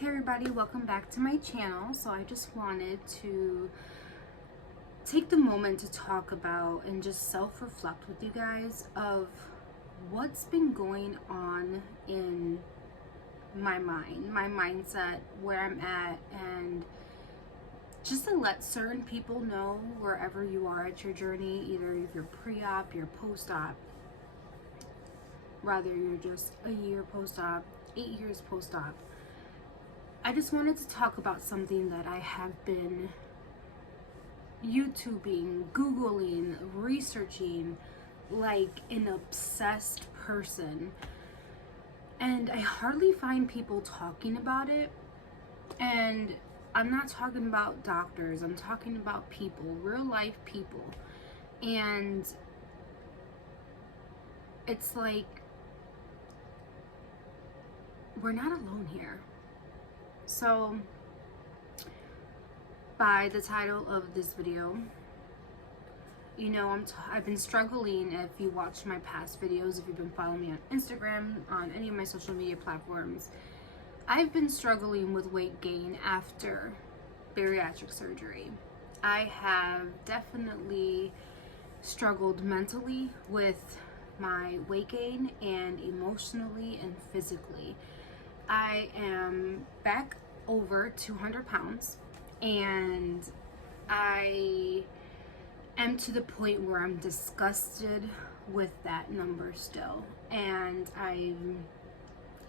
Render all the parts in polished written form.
Hey everybody, welcome back to my channel. So I just wanted to take the moment to talk about and just self-reflect with you guys of what's been going on in my mind, my mindset, where I'm at, and just to let certain people know wherever you are at your journey, either if you're pre-op, you're post-op, rather you're just a year post-op, 8 years post-op. I just wanted to talk about something that I have been YouTubing, Googling, researching like an obsessed person. And I hardly find people talking about it. And I'm not talking about doctors, I'm talking about people, real life people. And it's like, we're not alone here. So, by the title of this video, you know, I've been struggling. If you watched my past videos, if you've been following me on Instagram, on any of my social media platforms, I've been struggling with weight gain after bariatric surgery. I have definitely struggled mentally with my weight gain and emotionally and physically. I am back over 200 pounds and I am to the point where I'm disgusted with that number still. And I'm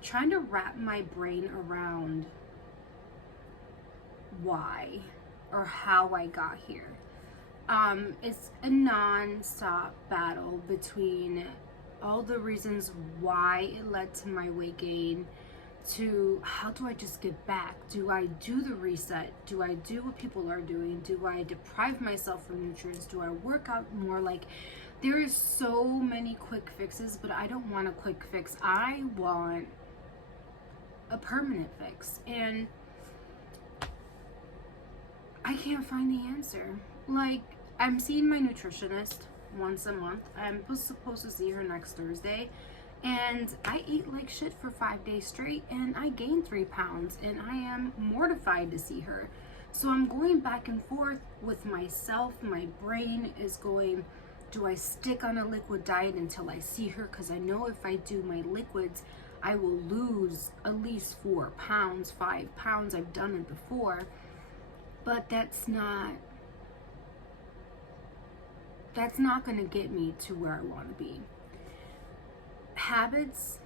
trying to wrap my brain around why or how I got here. It's a non-stop battle between all the reasons why it led to my weight gain, to how do I just get back? Do I do the reset? Do I do what people are doing? Do I deprive myself from nutrients? Do I work out more? Like, there is so many quick fixes, but I don't want a quick fix. I want a permanent fix. And I can't find the answer. Like, I'm seeing my nutritionist once a month. I'm supposed to see her next Thursday. And I eat like shit for 5 days straight and I gained 3 pounds and I am mortified to see her. So I'm going back and forth with myself. My brain is going, do I stick on a liquid diet until I see her? Because I know if I do my liquids, I will lose at least 4 pounds, 5 pounds. I've done it before. But that's not going to get me to where I want to be. Habits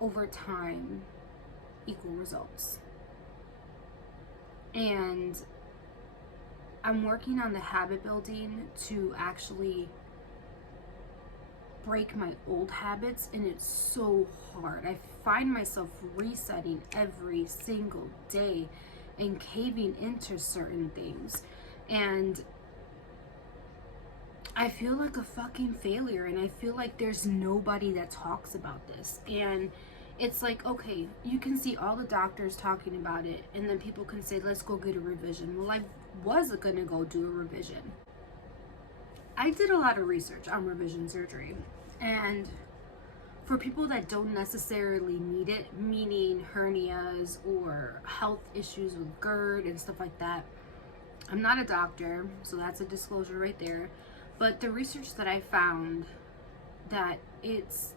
over time equal results. And I'm working on the habit building to actually break my old habits, and it's so hard. I find myself resetting every single day and caving into certain things. And I feel like a fucking failure, and I feel like there's nobody that talks about this. And it's like, okay, you can see all the doctors talking about it, and then people can say, let's go get a revision. Well, I was gonna go do a revision. I did a lot of research on revision surgery, and for people that don't necessarily need it, meaning hernias or health issues with GERD and stuff like that, I'm not a doctor, so that's a disclosure right there. But the research that I found, that it's,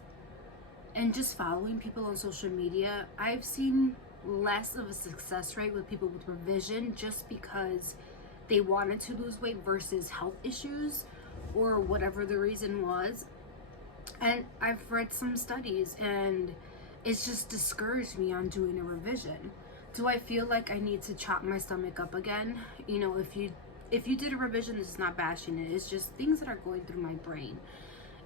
and just following people on social media, I've seen less of a success rate with people with revision just because they wanted to lose weight versus health issues or whatever the reason was. And I've read some studies and it's just discouraged me on doing a revision. Do I feel like I need to chop my stomach up again? You know, if you did a revision, this is not bashing it. It's just things that are going through my brain.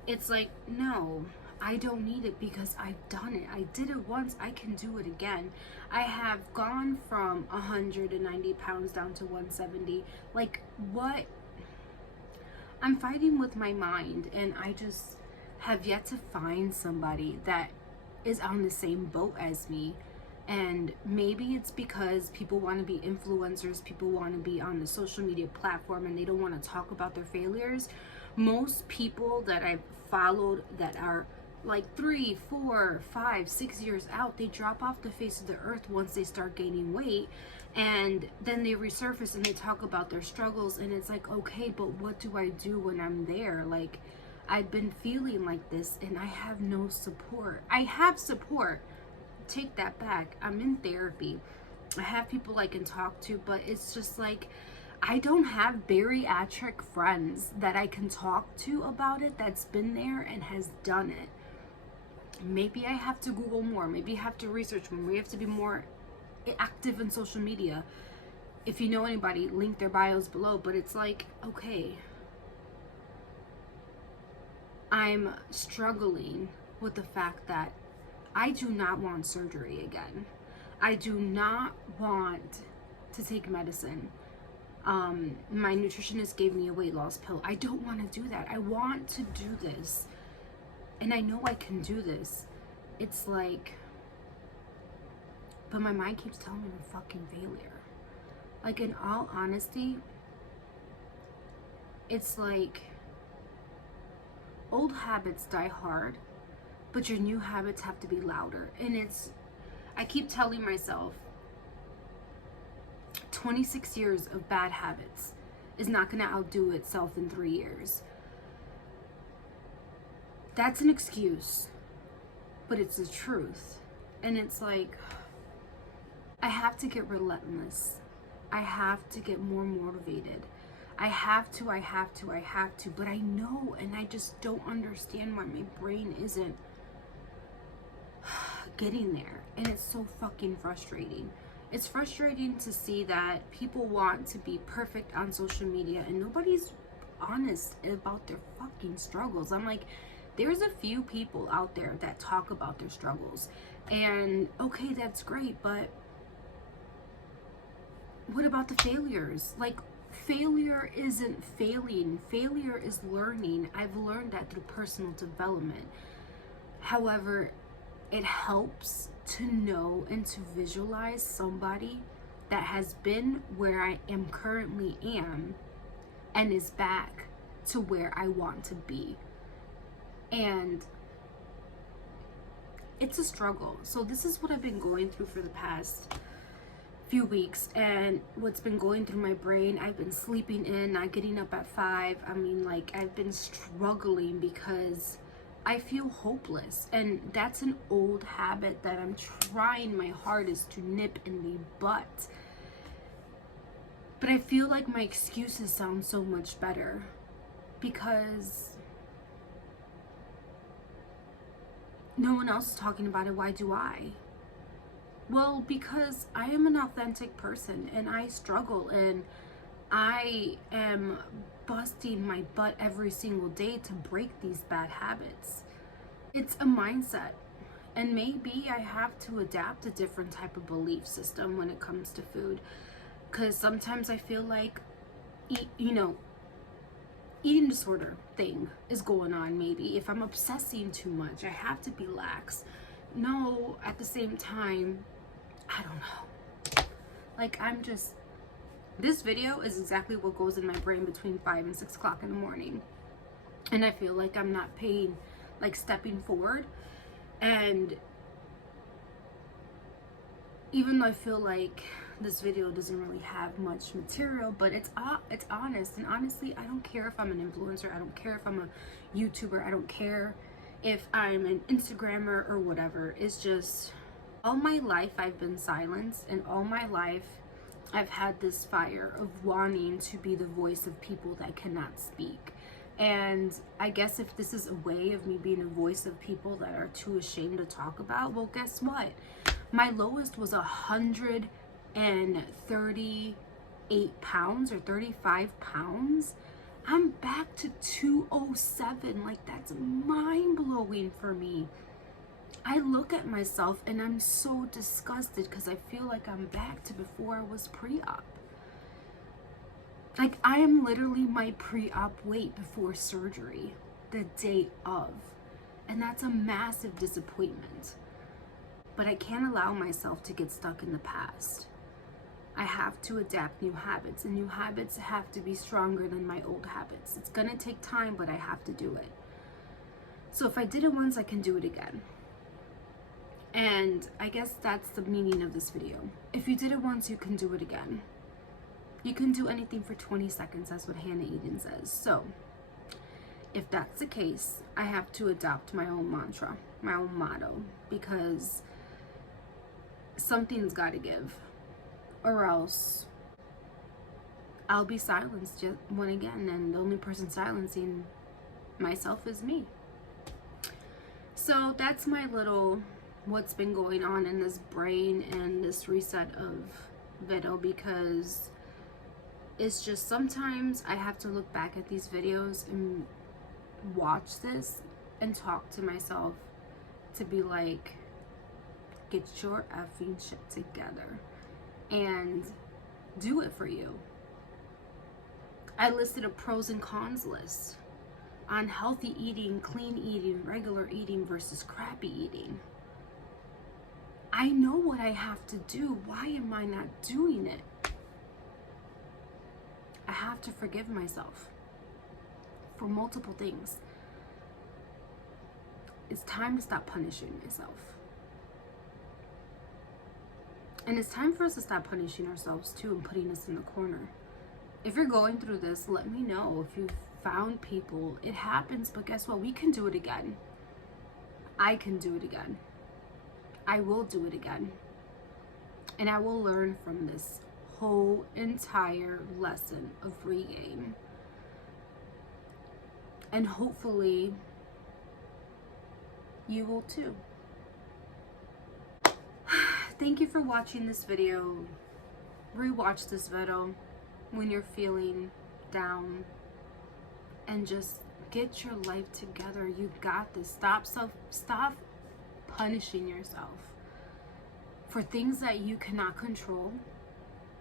It's like, no, I don't need it because I've done it. I did it once, I can do it again. I have gone from 190 pounds down to 170. Like, what? I'm fighting with my mind, and I just have yet to find somebody that is on the same boat as me. And maybe it's because people want to be influencers, people want to be on the social media platform, and they don't want to talk about their failures. Most people that I've followed that are like 3, 4, 5, 6 years out, they drop off the face of the earth once they start gaining weight. And then they resurface and they talk about their struggles. And it's like, okay, but what do I do when I'm there? Like, I've been feeling like this and I have no support. I have support. Take that back. I'm in therapy. I have people I can talk to, but it's just like, I don't have bariatric friends that I can talk to about it that's been there and has done it. Maybe I have to Google more. Maybe I have to research more. We have to be more active in social media. If you know anybody, link their bios below. But it's like, okay, I'm struggling with the fact that I do not want surgery again. I do not want to take medicine. My nutritionist gave me a weight loss pill. I don't want to do that. I want to do this. And I know I can do this. It's like, but my mind keeps telling me I'm a fucking failure. Like, in all honesty, it's like old habits die hard, but your new habits have to be louder. And I keep telling myself, 26 years of bad habits is not going to outdo itself in 3 years. That's an excuse, but it's the truth. And it's like, I have to get relentless. I have to get more motivated. I have to, but I know, and I just don't understand why my brain isn't getting there. And it's so fucking frustrating. It's frustrating to see that people want to be perfect on social media and nobody's honest about their fucking struggles. I'm like, there's a few people out there that talk about their struggles, and okay, that's great, but what about the failures? Like, failure isn't failing. Failure is learning. I've learned that through personal development. However, it helps to know and to visualize somebody that has been where I am currently and is back to where I want to be. And it's a struggle. So this is what I've been going through for the past few weeks, and what's been going through my brain. I've been sleeping in, not getting up at 5. I mean, like, I've been struggling because I feel hopeless, and that's an old habit that I'm trying my hardest to nip in the butt. But I feel like my excuses sound so much better because no one else is talking about it. Why do I? Well, because I am an authentic person and I struggle, and I am busting my butt every single day to break these bad habits. It's a mindset, and maybe I have to adapt a different type of belief system when it comes to food, because sometimes I feel like eating disorder thing is going on. Maybe if I'm obsessing too much, I have to be lax. No, at the same time, I don't know. Like, this video is exactly what goes in my brain between 5 and 6 o'clock in the morning. And I feel like I'm not stepping forward. And even though I feel like this video doesn't really have much material, but it's honest. And honestly, I don't care if I'm an influencer. I don't care if I'm a YouTuber. I don't care if I'm an Instagrammer or whatever. It's just, all my life I've been silenced, and all my life I've had this fire of wanting to be the voice of people that cannot speak. And I guess if this is a way of me being a voice of people that are too ashamed to talk about, well, guess what? My lowest was 138 pounds or 35 pounds. I'm back to 207. Like, that's mind-blowing for me. I look at myself and I'm so disgusted because I feel like I'm back to before I was pre-op. Like, I am literally my pre-op weight before surgery, the day of. And that's a massive disappointment. But I can't allow myself to get stuck in the past. I have to adapt new habits, and new habits have to be stronger than my old habits. It's gonna take time, but I have to do it. So if I did it once, I can do it again. And I guess that's the meaning of this video. If you did it once, you can do it again. You can do anything for 20 seconds. That's what Hannah Eden says. So if that's the case, I have to adopt my own mantra, my own motto, because something's got to give, or else I'll be silenced yet one again, and the only person silencing myself is me. So that's my little what's been going on in this brain and this reset of Vero, because it's just sometimes I have to look back at these videos and watch this and talk to myself to be like, get your effing shit together and do it for you. I listed a pros and cons list on healthy eating, clean eating, regular eating versus crappy eating. I know what I have to do. Why am I not doing it? I have to forgive myself for multiple things. It's time to stop punishing myself. And it's time for us to stop punishing ourselves too and putting us in the corner. If you're going through this, let me know. If you've found people, it happens, but guess what? We can do it again. I can do it again. I will do it again. And I will learn from this whole entire lesson of regain. And hopefully you will too. Thank you for watching this video. Rewatch this video when you're feeling down and just get your life together. You got this. Stop punishing yourself for things that you cannot control,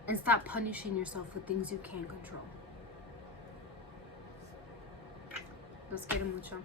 and stop punishing yourself for things you can control. Los quiero mucho.